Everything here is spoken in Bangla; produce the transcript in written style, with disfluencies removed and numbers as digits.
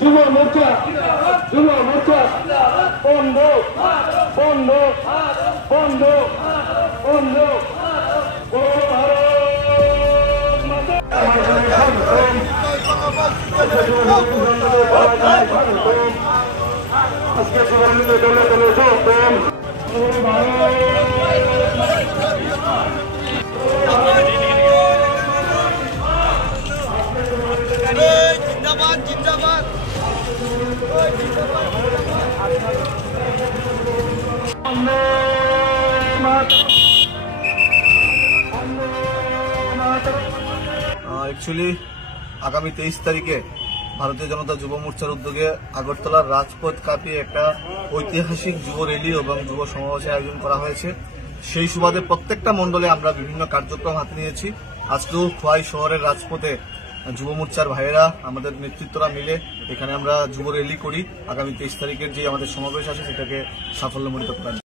যুব মোর্চা বন্ধ বন্ধ বন্ধ বন্ধ। আজকে দলে দলে যোগদান। জিন্দাবাদ জিন্দাবাদ। অ্যাকচুয়ালি আগামী 23 তারিখে ভারতীয় জনতা যুব মোর্চার উদ্যোগে আগরতলার রাজপথ কাঁপিয়ে একটা ঐতিহাসিক যুব র্যালি এবং যুব সমাবেশের আয়োজন করা হয়েছে। সেই সুবাদে প্রত্যেকটা মণ্ডলে আমরা বিভিন্ন কার্যক্রম হাতে নিয়েছি। আজকেও খোয়াই শহরের রাজপথে যুব মোর্চার ভাইয়েরা আমাদের নেতৃত্বরা মিলে এখানে আমরা যুব র্যালি করি। আগামী 23 তারিখের যে আমাদের সমাবেশ আছে সেটাকে সাফল্যমণ্ডিত করার